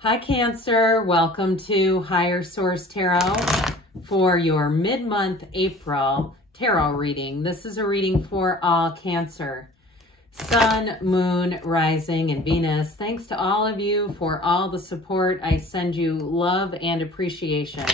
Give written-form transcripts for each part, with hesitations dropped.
Hi Cancer, welcome to Higher Source Tarot for your mid-month April tarot reading. This is a reading for all Cancer. Sun, Moon, Rising, and Venus. Thanks to all of you for all the support. I send you love and appreciation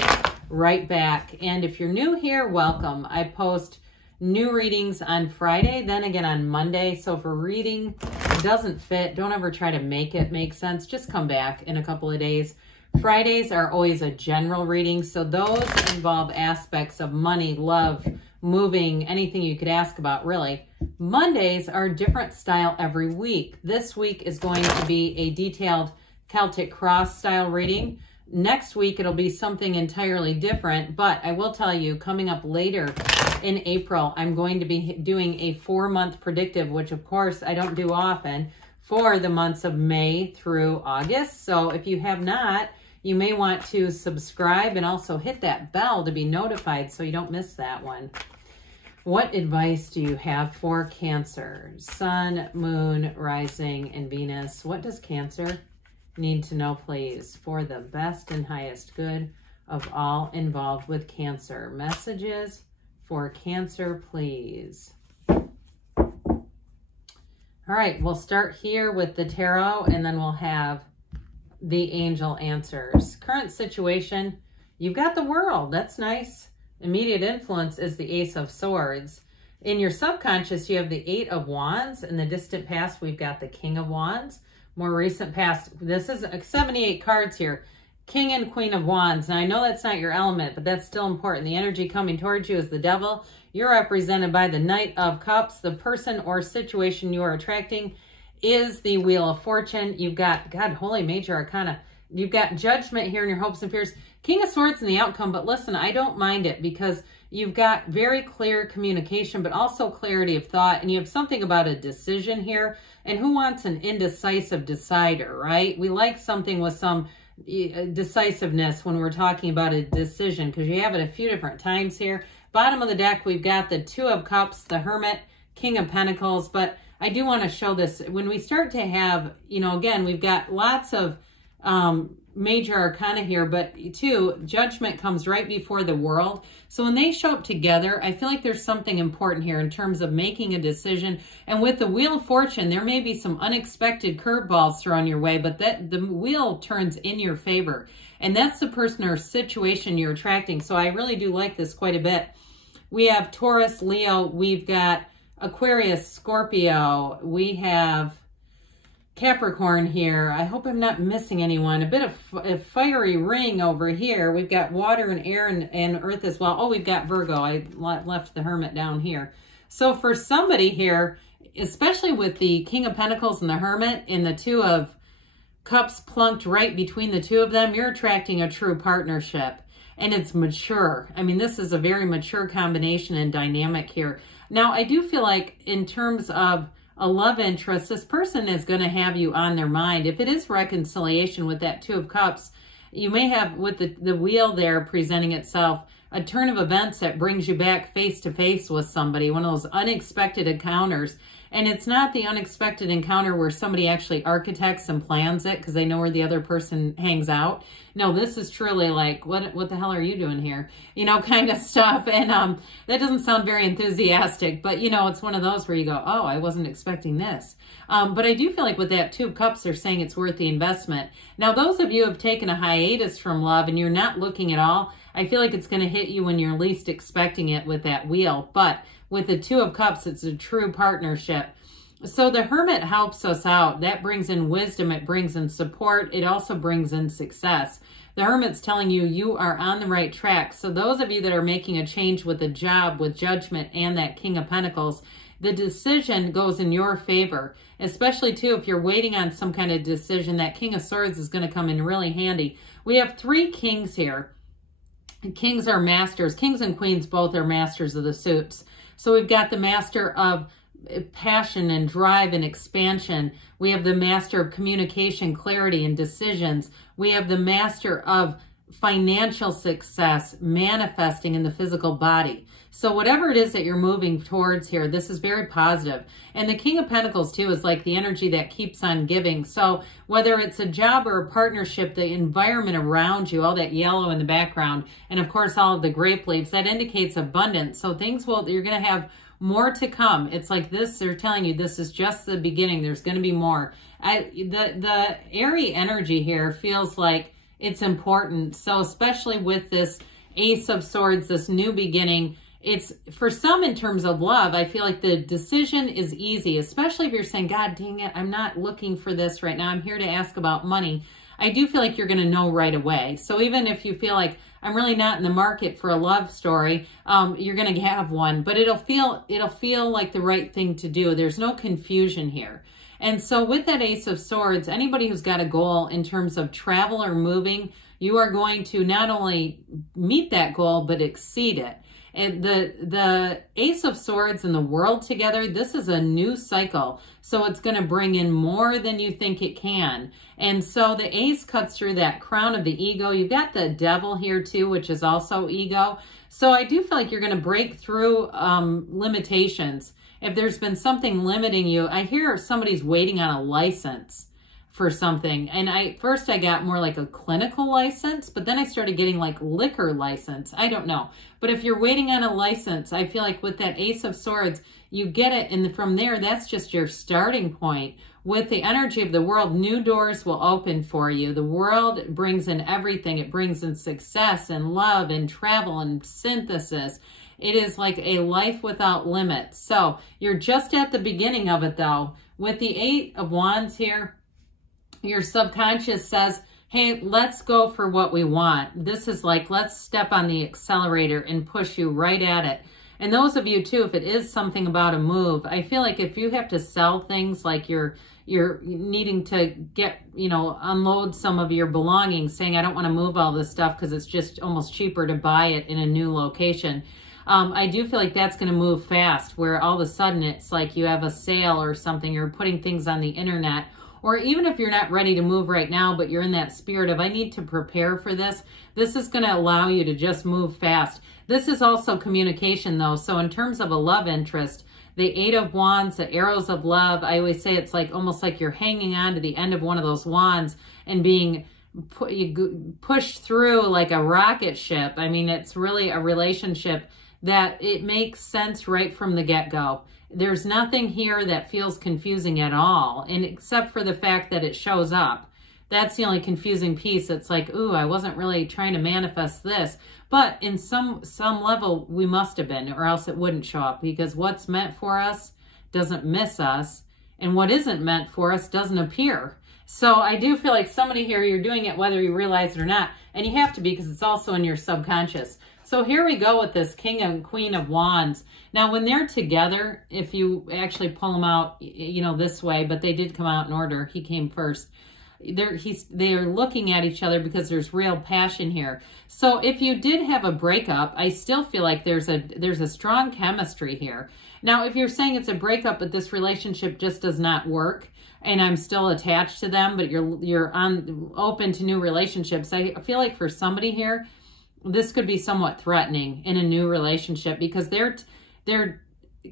right back. And if you're new here, welcome. I post new readings on Friday, then again on Monday. So if a reading doesn't fit, don't ever try to make it make sense. Just come back in a couple of days. Fridays are always a general reading, so those involve aspects of money, love, moving, anything you could ask about, really. Mondays are a different style every week. This week is going to be a detailed Celtic Cross style reading. Next week, it'll be something entirely different, but I will tell you, coming up later in April, I'm going to be doing a 4-month predictive, which of course I don't do often, for the months of May through August. So if you have not, you may want to subscribe and also hit that bell to be notified so you don't miss that one. What advice do you have for Cancer? Sun, Moon, Rising, and Venus. What does Cancer need to know, please, for the best and highest good of all involved with Cancer? Messages for Cancer, please. All right, we'll start here with the tarot, and then we'll have the angel answers. Current situation, you've got the World. That's nice. Immediate influence is the Ace of Swords. In your subconscious, you have the 8 of Wands. In the distant past, we've got the King of Wands. More recent past, this is 78 cards here. King and Queen of Wands. Now, I know that's not your element, but that's still important. The energy coming towards you is the Devil. You're represented by the Knight of Cups. The person or situation you are attracting is the Wheel of Fortune. You've got, God, Holy Major Arcana. You've got Judgment here in your hopes and fears. King of Swords in the outcome, but listen, I don't mind it because you've got very clear communication, but also clarity of thought, and you have something about a decision here. And who wants an indecisive decider, right? We like something with some decisiveness when we're talking about a decision, because you have it a few different times here. Bottom of the deck, we've got the 2 of Cups, the Hermit, King of Pentacles, but I do want to show this. When we start to have, again, we've got lots of major arcana here, but too, Judgment comes right before the World. So when they show up together, I feel like there's something important here in terms of making a decision. And with the Wheel of Fortune, there may be some unexpected curveballs thrown your way, but the wheel turns in your favor. And that's the person or situation you're attracting. So I really do like this quite a bit. We have Taurus, Leo, we've got Aquarius, Scorpio, we have Capricorn here. I hope I'm not missing anyone. A bit of a fiery ring over here. We've got water and air and earth as well. Oh, we've got Virgo. I left the Hermit down here. So for somebody here, especially with the King of Pentacles and the Hermit and the 2 of Cups plunked right between the 2 of them, you're attracting a true partnership. And it's mature. I mean, this is a very mature combination and dynamic here. Now, I do feel like in terms of a love interest, this person is going to have you on their mind. If it is reconciliation with that 2 of Cups, you may have, with the wheel there presenting itself, a turn of events that brings you back face to face with somebody, one of those unexpected encounters. And it's not the unexpected encounter where somebody actually architects and plans it because they know where the other person hangs out. No, this is truly like, what the hell are you doing here? Kind of stuff. And that doesn't sound very enthusiastic, but it's one of those where you go, oh, I wasn't expecting this. But I do feel like with that 2 of Cups, they're saying it's worth the investment. Now, those of you who have taken a hiatus from love and you're not looking at all, I feel like it's going to hit you when you're least expecting it with that wheel. But with the 2 of Cups, it's a true partnership. So the Hermit helps us out. That brings in wisdom. It brings in support. It also brings in success. The Hermit's telling you you are on the right track. So those of you that are making a change with a job, with Judgment and that King of Pentacles, the decision goes in your favor, especially too if you're waiting on some kind of decision. That King of Swords is going to come in really handy. We have 3 kings here. Kings are masters. Kings and queens both are masters of the suits. So we've got the master of passion and drive and expansion. We have the master of communication, clarity, and decisions. We have the master of financial success manifesting in the physical body. So whatever it is that you're moving towards here, this is very positive. And the King of Pentacles too is like the energy that keeps on giving. So whether it's a job or a partnership, the environment around you, all that yellow in the background, and of course all of the grape leaves, that indicates abundance. So things you're going to have more to come. It's like this, they're telling you this is just the beginning. There's going to be more. The airy energy here feels like it's important. So especially with this Ace of Swords, this new beginning, it's for some in terms of love, I feel like the decision is easy, especially if you're saying, God dang it, I'm not looking for this right now. I'm here to ask about money. I do feel like you're going to know right away. So even if you feel like I'm really not in the market for a love story, you're going to have one, but it'll feel like the right thing to do. There's no confusion here. And so with that Ace of Swords, anybody who's got a goal in terms of travel or moving, you are going to not only meet that goal, but exceed it. And the Ace of Swords and the World together, this is a new cycle. So it's going to bring in more than you think it can. And so the Ace cuts through that crown of the ego. You've got the Devil here too, which is also ego. So I do feel like you're going to break through limitations. If there's been something limiting you, I hear somebody's waiting on a license for something. And first I got more like a clinical license, but then I started getting like liquor license. I don't know. But if you're waiting on a license, I feel like with that Ace of Swords, you get it. And from there, that's just your starting point. With the energy of the World, new doors will open for you. The World brings in everything. It brings in success and love and travel and synthesis. It is like a life without limits. So you're just at the beginning of it though. With the Eight of Wands here, your subconscious says, hey, let's go for what we want. This is like, let's step on the accelerator and push you right at it. And those of you too, if it is something about a move, I feel like if you have to sell things, like you're needing to get, unload some of your belongings, saying, I don't want to move all this stuff because it's just almost cheaper to buy it in a new location. I do feel like that's going to move fast, where all of a sudden it's like you have a sale or something, you're putting things on the internet. Or even if you're not ready to move right now, but you're in that spirit of, I need to prepare for this, this is going to allow you to just move fast. This is also communication though. So in terms of a love interest, the Eight of Wands, the arrows of love, I always say it's like almost like you're hanging on to the end of one of those wands and being pushed through like a rocket ship. I mean, it's really a relationship that it makes sense right from the get-go. There's nothing here that feels confusing at all, and except for the fact that it shows up. That's the only confusing piece. It's like, ooh, I wasn't really trying to manifest this. But in some level, we must have been, or else it wouldn't show up, because what's meant for us doesn't miss us, and what isn't meant for us doesn't appear. So I do feel like somebody here, you're doing it whether you realize it or not, and you have to be, because it's also in your subconscious. So here we go with this King and Queen of Wands. Now, when they're together, if you actually pull them out, this way, but they did come out in order. He came first. They are looking at each other because there's real passion here. So if you did have a breakup, I still feel like there's a strong chemistry here. Now, if you're saying it's a breakup, but this relationship just does not work, and I'm still attached to them, but you're open to new relationships, I feel like for somebody here, this could be somewhat threatening in a new relationship, because their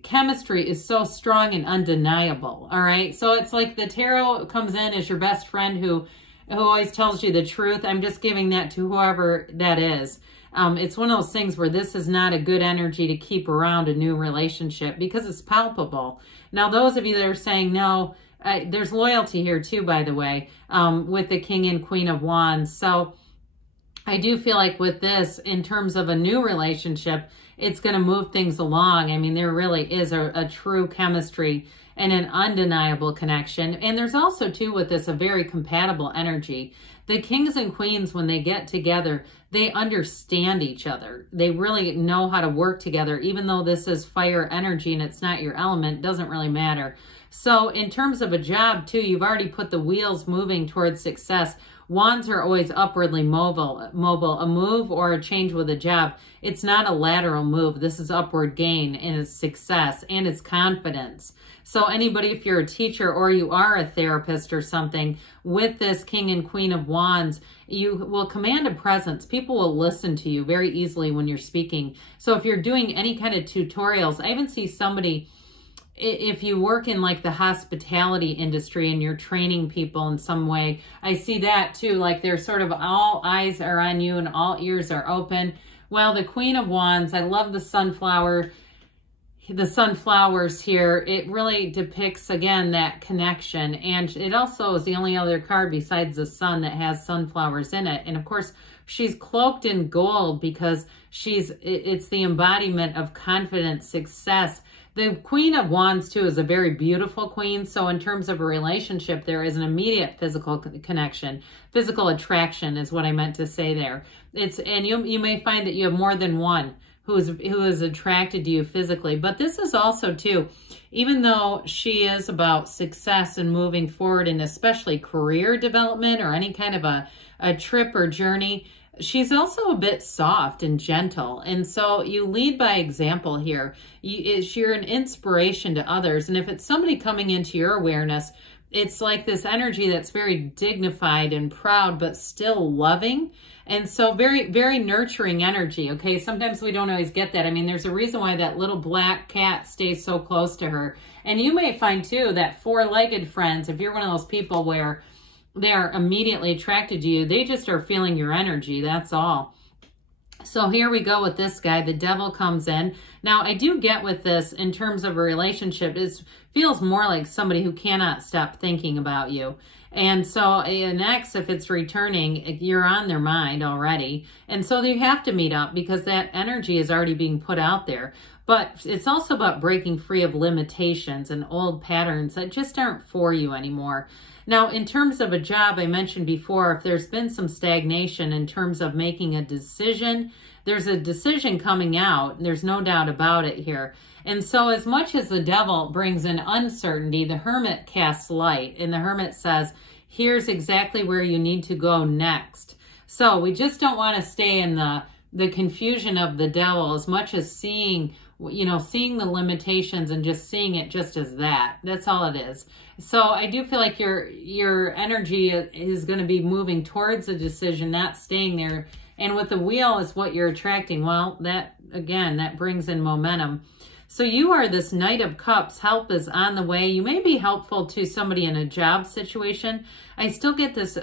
chemistry is so strong and undeniable. All right. So it's like the tarot comes in as your best friend who always tells you the truth. I'm just giving that to whoever that is. It's one of those things where this is not a good energy to keep around a new relationship, because it's palpable. Now, those of you that are saying no, there's loyalty here too, by the way, with the King and Queen of Wands. So I do feel like with this, in terms of a new relationship, it's going to move things along. I mean, there really is a true chemistry and an undeniable connection. And there's also, too, with this, a very compatible energy. The kings and queens, when they get together, they understand each other. They really know how to work together. Even though this is fire energy and it's not your element, it doesn't really matter. So in terms of a job too, you've already put the wheels moving towards success. Wands are always upwardly mobile. A move or a change with a job. It's not a lateral move. This is upward gain and it's success and it's confidence. So anybody, if you're a teacher or you are a therapist or something, with this King and Queen of Wands, you will command a presence. People will listen to you very easily when you're speaking. So if you're doing any kind of tutorials, I even see somebody, if you work in like the hospitality industry and you're training people in some way, I see that too. Like they're sort of all eyes are on you and all ears are open. Well, the Queen of Wands, I love the sunflowers here. It really depicts, again, that connection. And it also is the only other card besides the sun that has sunflowers in it. And of course, she's cloaked in gold because it's the embodiment of confidence, success. The Queen of Wands, too, is a very beautiful queen. So in terms of a relationship, there is an immediate physical connection. Physical attraction is what I meant to say there. And you may find that you have more than one who is attracted to you physically. But this is also, too, even though she is about success and moving forward, and especially career development or any kind of a trip or journey, she's also a bit soft and gentle. And so you lead by example here. You're an inspiration to others. And if it's somebody coming into your awareness, it's like this energy that's very dignified and proud, but still loving. And so very, very nurturing energy, okay? Sometimes we don't always get that. I mean, there's a reason why that little black cat stays so close to her. And you may find, too, that four-legged friends, if you're one of those people where they are immediately attracted to you, they just are feeling your energy, that's all. So here we go with this guy. The Devil comes in. Now, I do get with this in terms of a relationship, it feels more like somebody who cannot stop thinking about you. And so an ex, if it's returning, you're on their mind already. And so you have to meet up because that energy is already being put out there. But it's also about breaking free of limitations and old patterns that just aren't for you anymore. Now, in terms of a job, I mentioned before, if there's been some stagnation in terms of making a decision, there's a decision coming out. And there's no doubt about it here. And so as much as the Devil brings in uncertainty, the Hermit casts light. And the Hermit says, here's exactly where you need to go next. So we just don't want to stay in the confusion of the Devil as much as seeing the limitations and just seeing it just as that. That's all it is. So I do feel like your energy is going to be moving towards a decision, not staying there. And with the Wheel is what you're attracting. Well, that brings in momentum. So you are this Knight of Cups. Help is on the way. You may be helpful to somebody in a job situation. I still get this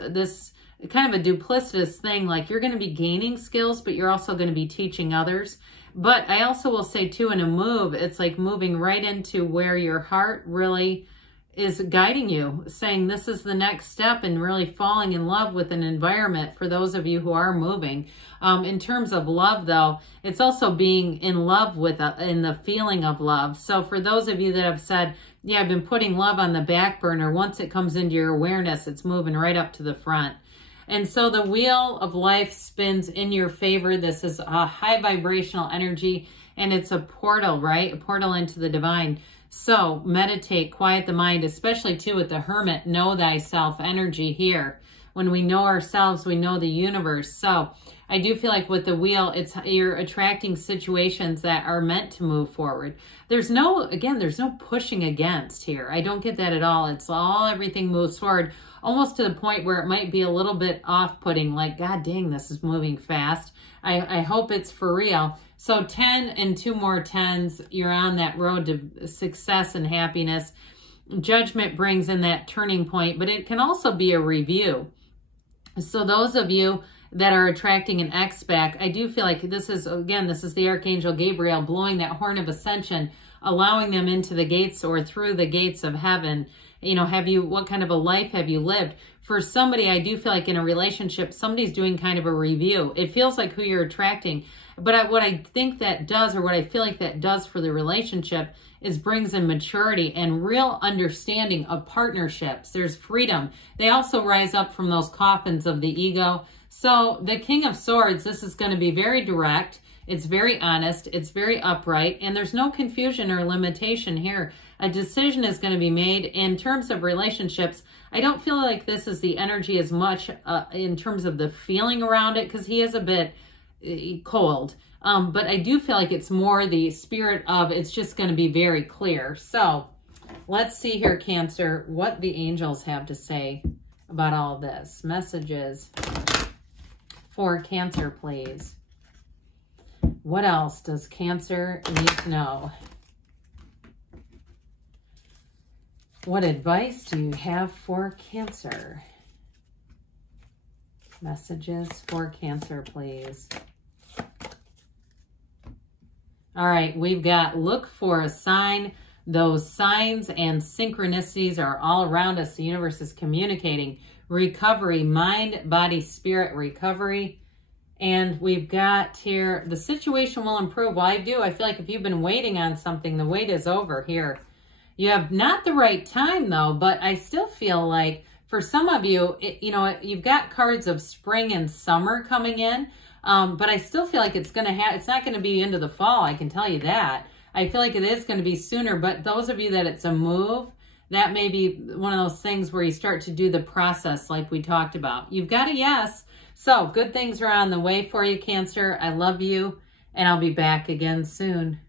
kind of a duplicitous thing, like you're going to be gaining skills, but you're also going to be teaching others. But I also will say, too, in a move, it's like moving right into where your heart really is guiding you, saying this is the next step and really falling in love with an environment for those of you who are moving. In terms of love, though, it's also being in love with, in the feeling of love. So for those of you that have said, yeah, I've been putting love on the back burner, once it comes into your awareness, it's moving right up to the front. And so the Wheel of Life spins in your favor. This is a high vibrational energy, and it's a portal, right? A portal into the divine. So meditate, quiet the mind, especially too with the Hermit, know thyself energy here. When we know ourselves, we know the universe. So I do feel like with the Wheel, you're attracting situations that are meant to move forward. There's no pushing against here. I don't get that at all. It's everything moves forward, almost to the point where it might be a little bit off-putting, like, God dang, this is moving fast. I hope it's for real. So 10 and 2 more 10s, you're on that road to success and happiness. Judgment brings in that turning point, but it can also be a review. So those of you that are attracting an ex back, I do feel like this is the Archangel Gabriel blowing that horn of ascension, allowing them into the gates or through the gates of heaven. What kind of a life have you lived? For somebody, I do feel like in a relationship, somebody's doing kind of a review. It feels like who you're attracting. But what I think that does, or what I feel like that does for the relationship, is brings in maturity and real understanding of partnerships. There's freedom. They also rise up from those coffins of the ego. So the King of Swords, this is going to be very direct. It's very honest. It's very upright. And there's no confusion or limitation here. A decision is going to be made. In terms of relationships, I don't feel like this is the energy as much in terms of the feeling around it, because he is a bit cold. But I do feel like it's more the spirit of it's just going to be very clear. So let's see here, Cancer, what the angels have to say about all this. Messages for Cancer, please. What else does Cancer need to know? What advice do you have for Cancer? Messages for Cancer, please. All right, we've got look for a sign. Those signs and synchronicities are all around us. The universe is communicating. Recovery, mind, body, spirit, recovery. And we've got here, the situation will improve. Well, I feel like if you've been waiting on something, the wait is over here. You have not the right time though, but I still feel like for some of you, you've got cards of spring and summer coming in, but I still feel like it's not going to be into the fall. I can tell you that. I feel like it is going to be sooner, but those of you that it's a move, that may be one of those things where you start to do the process like we talked about. You've got a yes. So good things are on the way for you, Cancer. I love you, and I'll be back again soon.